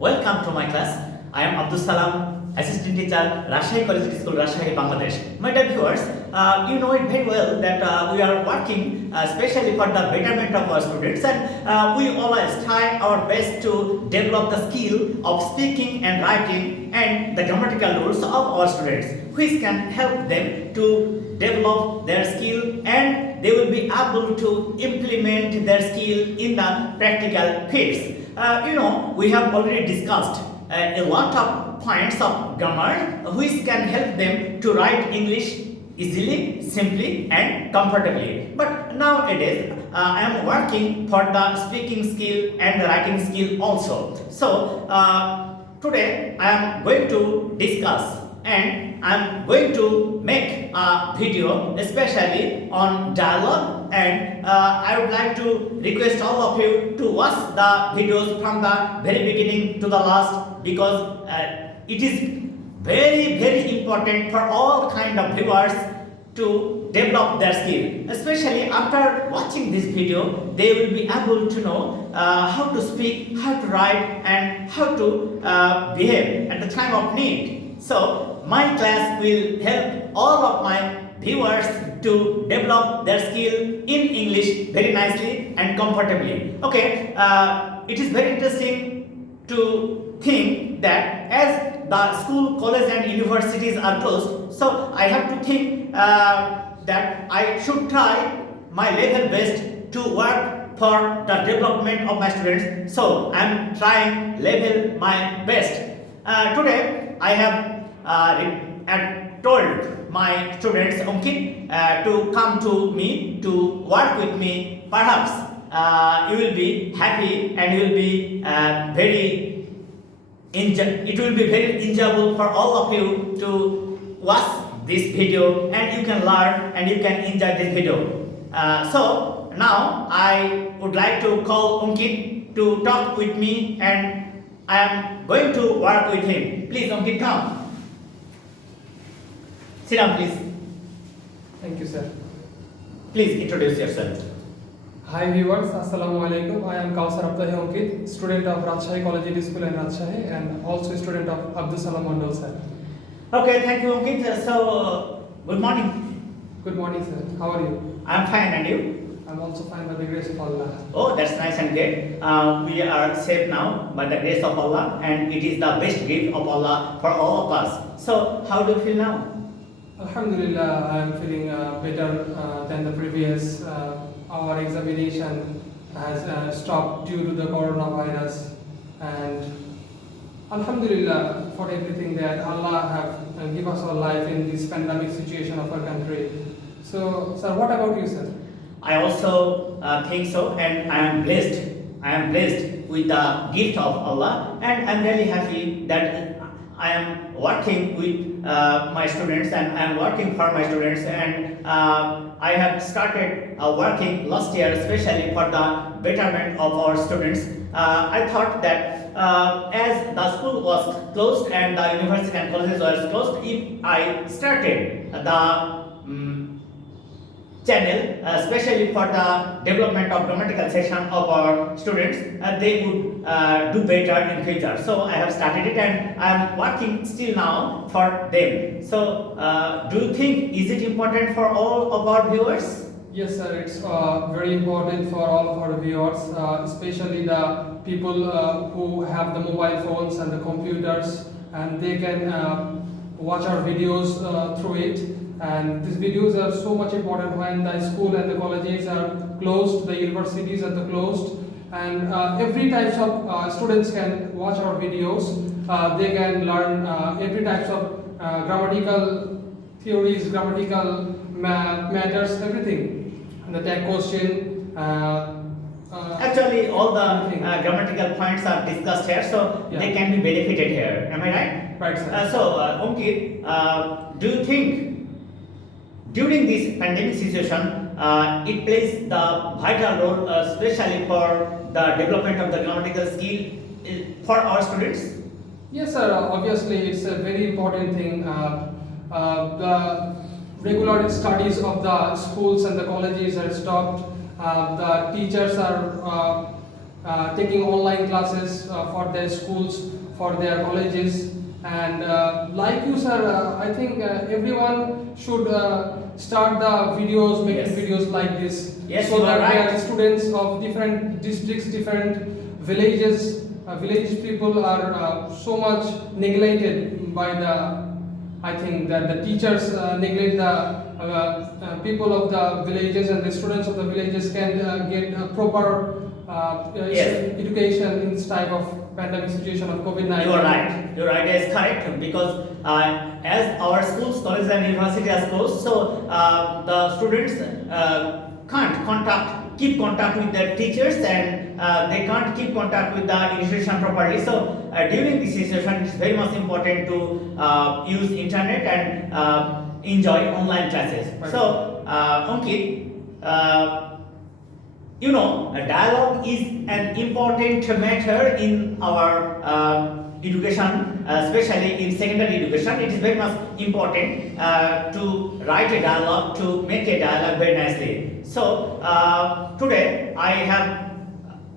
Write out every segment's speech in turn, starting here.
Welcome to my class. I am Abdus Salam, assistant teacher, Rajshahi Collegiate School, Rajshahi, Bangladesh. My dear viewers, you know it very well that we are working especially for the betterment of our students, and we always try our best to develop the skill of speaking and writing and the grammatical rules of our students, which can help them to develop their skill, and they will be able to implement their skill in the practical fields. We have already discussed a lot of points of grammar which can help them to write English easily, simply and comfortably. But nowadays I am working for the speaking skill and the writing skill also. So today I am going to discuss and I am going to make a video especially on dialogue, and I would like to request all of you to watch the videos from the very beginning to the last, because it is very important for all kind of viewers to develop their skill. Especially after watching this video, they will be able to know how to speak, how to write and how to behave at the time of need. So my class will help all of my viewers to develop their skill in English very nicely and comfortably. Okay, it is very interesting to think that as the school, college and universities are closed, so I have to think that I should try my level best to work for the development of my students. So I am trying level my best. Today I have told my students Ankit to come to me to work with me. Perhaps you will be happy and you will be it will be very enjoyable for all of you to watch this video, and you can learn and you can enjoy this video. So now I would like to call Ankit to talk with me, and I am going to work with him. Please Ankit, come. Sit down, please. Thank you, sir. Please introduce yourself. Hi viewers, Assalamu alaikum. I am Abdus, student of Rajshahi Collegiate School in Rajshahi and also student of Abdus Salam, sir. Okay, thank you, Ankit. So, good morning. Good morning, sir. How are you? I'm fine, and you? I'm also fine by the grace of Allah. Oh, that's nice and great. We are safe now by the grace of Allah, and it is the best gift of Allah for all of us. So, how do you feel now? Alhamdulillah, I am feeling better than the previous. Our examination has stopped due to the coronavirus, and Alhamdulillah for everything that Allah have give us our life in this pandemic situation of our country. So, sir, what about you, sir? I also think so, and I am blessed. I am blessed with the gift of Allah, and I am really happy that I am working with my students, and I am working for my students, and I have started working last year especially for the betterment of our students. I thought that as the school was closed and the university and colleges were closed, if I started the channel especially for the development of grammatical section of our students, they would do better in future. So I have started it, and I am working still now for them. So do you think is it important for all of our viewers? Yes, sir. It's very important for all of our viewers, especially the people who have the mobile phones and the computers, and they can watch our videos through it. And these videos are so much important when the school and the colleges are closed, the universities are closed, and every types of students can watch our videos. They can learn every types of grammatical theories, grammatical matters, everything. And the tag question. Actually, all the grammatical points are discussed here, so they can be benefited here. Am I right? Right, sir. So, Ankit, do you think during this pandemic situation, it plays the vital role, especially for the development of the grammatical skill for our students? Yes, sir. Obviously, it's a very important thing. The regular studies of the schools and the colleges are stopped. The teachers are taking online classes for their schools, for their colleges. And like you, sir, I think everyone should start the videos, making Yes. videos like this, Yes, so you are that right. their students of different districts, different villages, village people are so much neglected by the. I think that the teachers neglect the people of the villages, and the students of the villages can get a proper Yes. education in this type of pandemic situation of COVID-19. You are right. Your idea is correct because as our schools, colleges, and university are closed, so the students can't keep contact with their teachers, and they can't keep contact with the institution properly. So during this situation, it's very much important to use internet and enjoy online classes. Right. So Ankit. A dialogue is an important matter in our education, especially in secondary education. It is very much important to write a dialogue, to make a dialogue very nicely. So today I have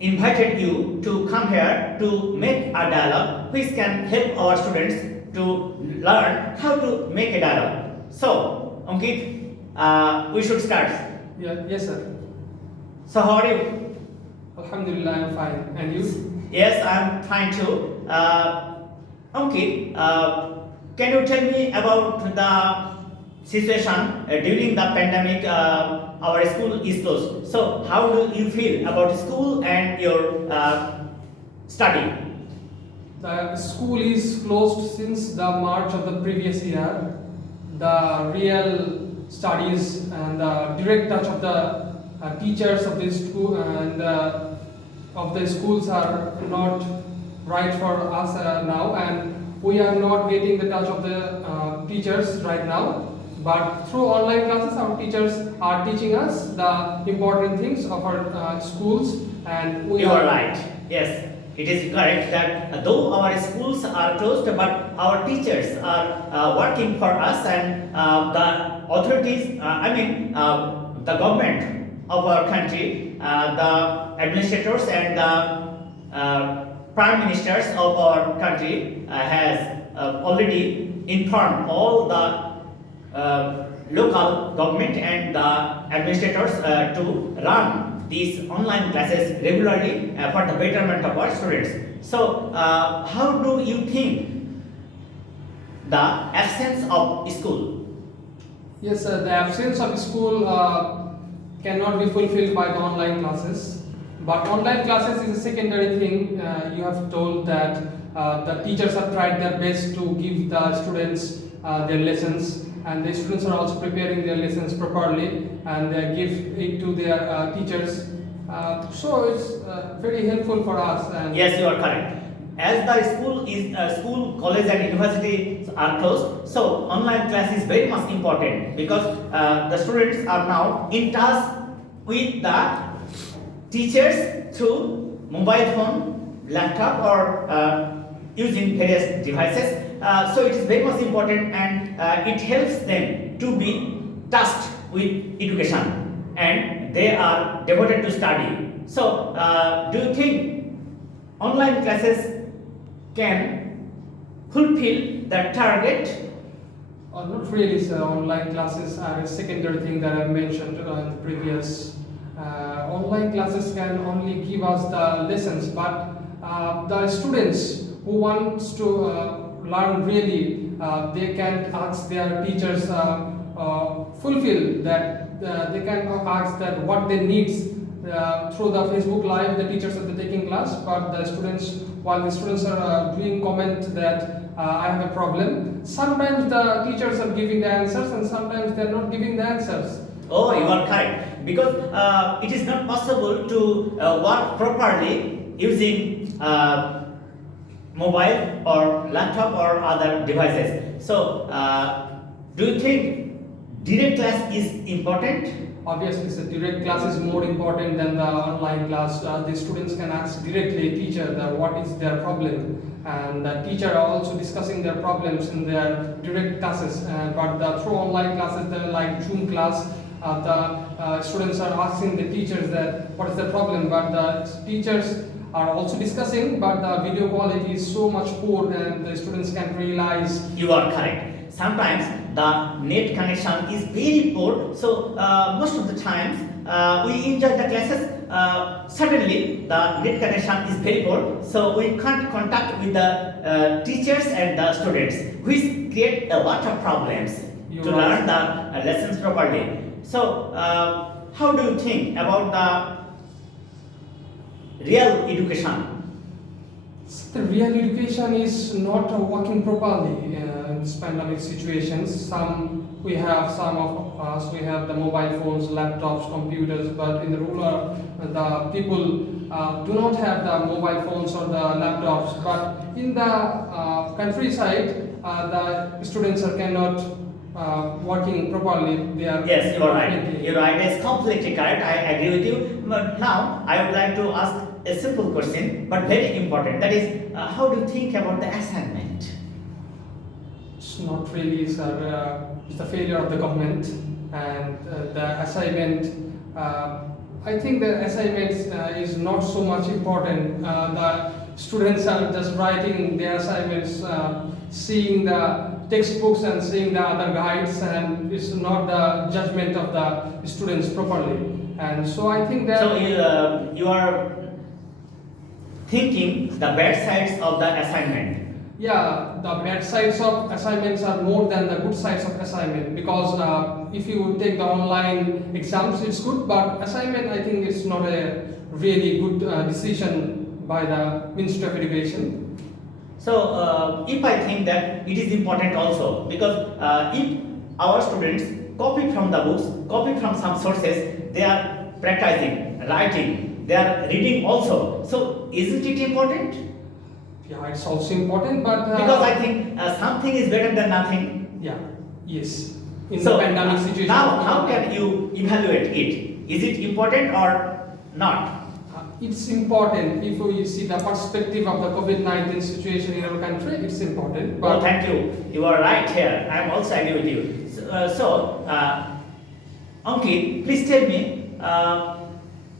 invited you to come here to make a dialogue which can help our students to learn how to make a dialogue. So Ankit, we should start. Yeah, yes, sir. So how are you? Alhamdulillah, I'm fine. And you? Yes, I'm fine too. Ankit, can you tell me about the situation during the pandemic? Our school is closed. So how do you feel about school and your study? The school is closed since the March of the previous year. The real studies and the direct touch of the teachers of the school and of the schools are not right for us now, and we are not getting the touch of the teachers right now. But through online classes, our teachers are teaching us the important things of our schools, and we You are right. Yes, it is correct that though our schools are closed, but our teachers are working for us, and the authorities, the government of our country, the administrators and the prime ministers of our country has already informed all the local government and the administrators to run these online classes regularly for the betterment of our students. So, how do you think the absence of school? Yes, the absence of school cannot be fulfilled by the online classes. But online classes is a secondary thing. You have told that the teachers have tried their best to give the students their lessons, and the students are also preparing their lessons properly, and they give it to their teachers. So it's very helpful for us. And Yes, you are correct. As the school, college, and university are closed, so online class is very much important because the students are now in touch with the teachers through mobile phone, laptop, or using various devices. So it is very much important, and it helps them to be touched with education, and they are devoted to study. So, do you think online classes can fulfill the target? Not really, sir. Online classes are a secondary thing that I mentioned in the previous. Online classes can only give us the lessons, but the students who wants to learn really, they can ask their teachers fulfill that. They can ask that what they need through the Facebook Live. The teachers are taking class, but the students, while the students are doing comment that I have a problem. Sometimes the teachers are giving the answers, and sometimes they are not giving the answers. Oh, you are correct. Because it is not possible to work properly using mobile or laptop or other devices. So, do you think direct class is important? Obviously, so direct class is more important than the online class. The students can ask directly teacher that what is their problem, and the teacher are also discussing their problems in their direct classes. But through online classes, like Zoom class, the students are asking the teachers that what is the problem, but the teachers are also discussing, but the video quality is so much poor and the students can realize. You are correct. Sometimes the net connection is very poor, so most of the times we enjoy the classes. Suddenly, the net connection is very poor, so we can't contact with the teachers and the students, which create a lot of problems You're to right. learn the lessons properly. So, how do you think about the real education? The real education is not working properly in this pandemic situations. We have the mobile phones, laptops, computers, but in the rural, the people do not have the mobile phones or the laptops. But in the countryside, the students are cannot working properly. They are Yes, you are right. You're right. It's completely correct. I agree with you. But now I would like to ask a simple question, but very important. That is, how do you think about the assignment? It's not really, sir. It's the failure of the government and the assignment. I think the assignment is not so much important. The students are just writing their assignments, seeing the textbooks and seeing the other guides, and it's not the judgment of the students properly. And so I think that. So you are thinking the bad sides of the assignment. Yeah, the bad sides of assignments are more than the good sides of assignment, because if you take the online exams, it's good, but assignment, I think, it's not a really good decision by the Ministry of Education. So if I think that it is important also, because if our students copy from the books, copy from some sources, they are practicing, writing, they are reading also. So isn't it important? Yeah, it's also important, but Because I think something is better than nothing. yeah, yes. In So the pandemic situation. now, how can you evaluate it? Is it important or not? It's important. If we see the perspective of the COVID-19 situation in our country, it's important. Oh, thank you. You are right here. I am also agree with you. So, Ankit, please tell me,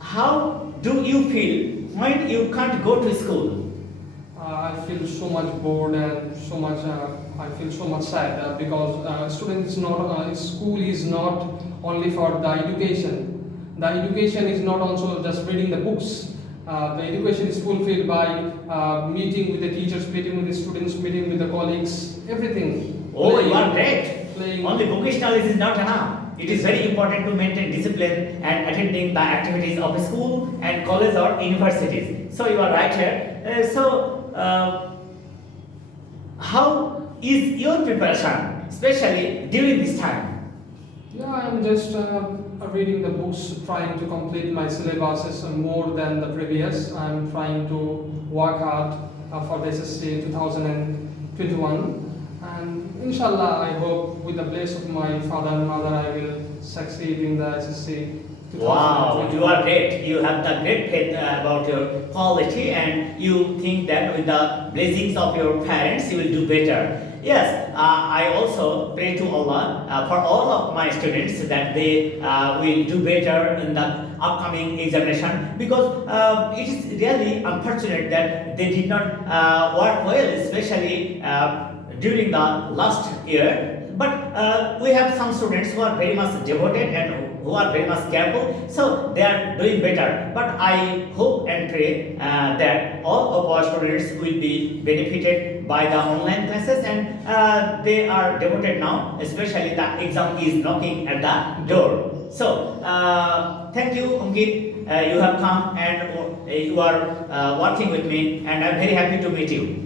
how do you feel when you can't go to school? I feel so much bored and so much. I feel so much sad because school is not only for the education. The education is not also just reading the books. The education is fulfilled by meeting with the teachers, meeting with the students, meeting with the colleagues, everything. Oh, you are great. Playing. Only vocational is not enough. It is very important to maintain discipline and attending the activities of a school and college or universities. So you are right here. How is your preparation, especially during this time? Yeah, I'm just reading the books, trying to complete my syllabuses more than the previous. I'm trying to work hard for the SSC 2021. And inshallah, I hope with the bless of my father and mother, I will succeed in the SSC. Wow, you are great. You have the great faith about your quality, and you think that with the blessings of your parents, you will do better. Yes, I also pray to Allah for all of my students that they will do better in the upcoming examination, because it is really unfortunate that they did not work well, especially during the last year. But we have some students who are very much devoted and who are very much careful, so they are doing better. But I hope and pray that all of our students will be benefited by the online classes, and they are devoted now, especially the exam is knocking at the door. So thank you, Ankit. You have come and you are working with me, and I am very happy to meet you.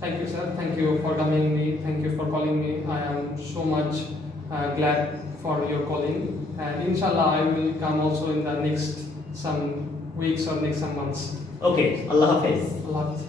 Thank you, sir. Thank you for coming me. Thank you for calling me. I am so much glad for your calling. And inshallah, I will come also in the next some weeks or next some months. Okay, Allah Hafiz. Allah Hafiz.